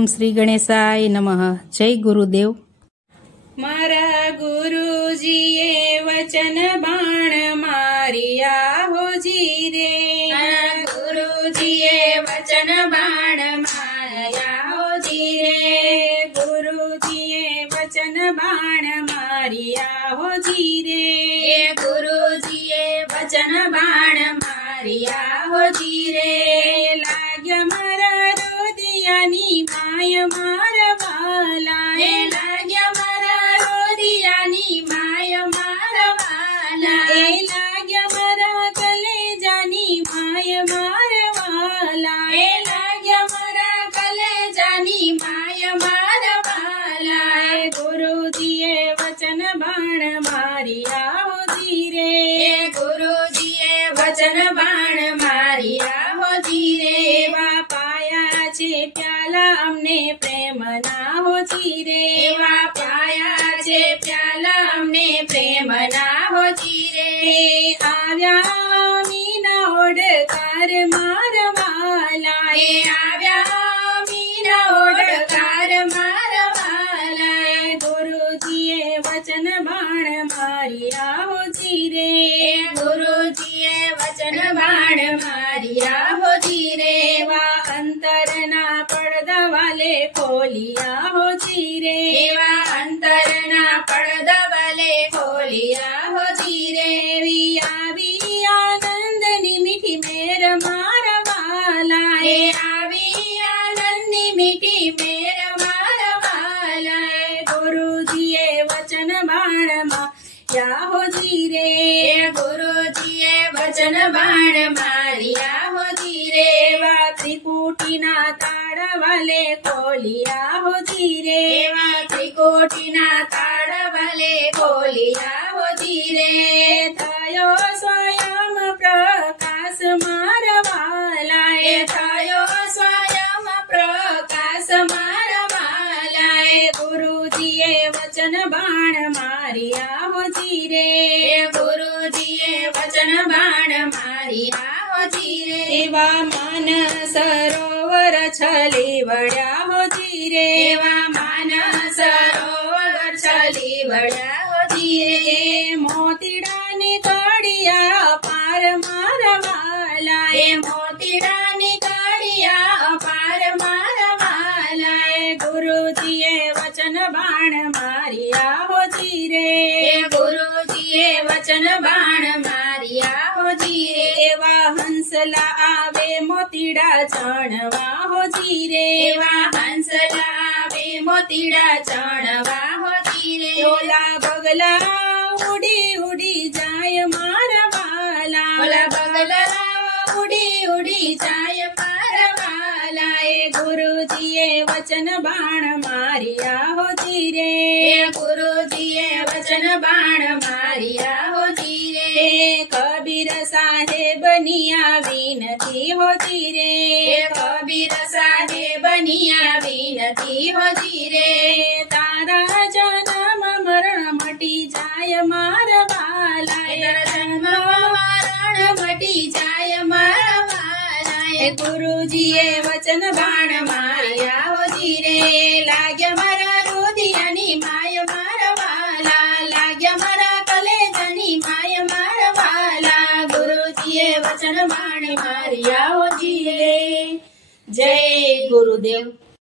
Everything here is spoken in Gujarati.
ઓમ શ્રી ગણેશાય નમઃ. જય ગુરુદેવ. મારા ગુરુજીએ વચન બાણ માર્યા હોજી રે. મારા ગુરુજીએ વચન બાણ માર્યા હોજી રે. ગુરુજીએ વચન બાણ માર્યા હોજી રે. ગુરુજીએ વચન બાણ માર્યા હોજી રે. લાગ્યા મારા રોદિયાની માય મારવાલા. લાગ્યા મારા રોદિયાની માય મારવાલા. લાગ્યા મારા કલેજાની માય મારવાલા. લાગ્યા મારા કલેજાની માય મારવાલા. ગુરુજીએ વચન બાણ માર્યા હોજી રે. ગુરુજીએ વચન બાણ માર્યા હોજી રે. એવા પાયા છે પ્યાલા અમને પ્રેમના હોજી રે. એવા પાયા છે પ્યાલા અમને પ્રેમના હોજી રે. આવ્યા મીના ઓડકાર મારવાલા. આવ્યા મીના ઓડકાર મારવાલા. ગુરુજીએ વચન બાણ માર્યા હોજી રે. ગુરુજીએ વચન બાણ માર્યા હોજી રે. એવા અંતરના પડદા વાલે ખોલિયા હોજી રે. એવા અંતરના પડદા વાલે ખોલિયા હોજી રે. એવી આવી આનંદની મીઠી મેર મારવાલા. આવી આનંદની મીઠી મેર મારવાલા. ગુરુજીએ વચન બાણ માર્યા હોજી રે. ગુરુજીએ વચન બાણ માર્યા હોજી રે. એવા ત્રિકુટીના તાળા વાલે ખોલિયા હોજી રે. એવા ત્રિકુટીના તાળા વાલે ખોલિયા હોજી રે. થયો સ્વયં પ્રકાશ મારવાલા. થયો સ્વયં પ્રકાશ મારવાલા. ગુરુજીએ વચન બાણ માર્યા હોજી રે. ગુરુજીએ વચન બાણ માર્યા હોજી રે. એવા માન સરોવર છલી વળ્યા હોજી રે. એવા માન સરોવર છલી વળ્યા હોજી રે. મોતીડાની કડિયા પાર મારવાલા. મોતીડાની કડિયા પાર મારવાલા. ગુરુજીએ વચન બાણ માર્યા હોજી રે. ગુરુજીએ વચન બાણ માર્યા હોજી રે. એવા હંસલા આવે મોતીડા ચણવા હોજી રે. એવા હંસલા આવે મોતીડા ચણવા હોજી રે. ઓલા બગલા ઉડી ઉડી જાય મારવાલા. ઓલા બગલા ઉડી ઉડી જાય મારવાલા. ગુરુજીએ વચન બાણ માર્યા હોજી રે. ગુરુજીએ વચન બાણ માર્યા હોજી રે. કબીર સાહેબની આ વિનતી હોજી રે. કબીર સાહેબની આ વિનતી હોજી રે. તારા જન્મ મરણ મટી જાય મારવાલા. જન્મ મરણ મટી જાય મારવાલા. ગુરુજીએ વચન બાણ માર્યા હોજી રે. લાગ્યા મારા રોદિયાની માય મારવાલા. લાગ્યા મારા કલેજાની માય મારવાલા. ગુરુજીએ વચન બાણ માર્યા હોજી રે. જય ગુરુદેવ.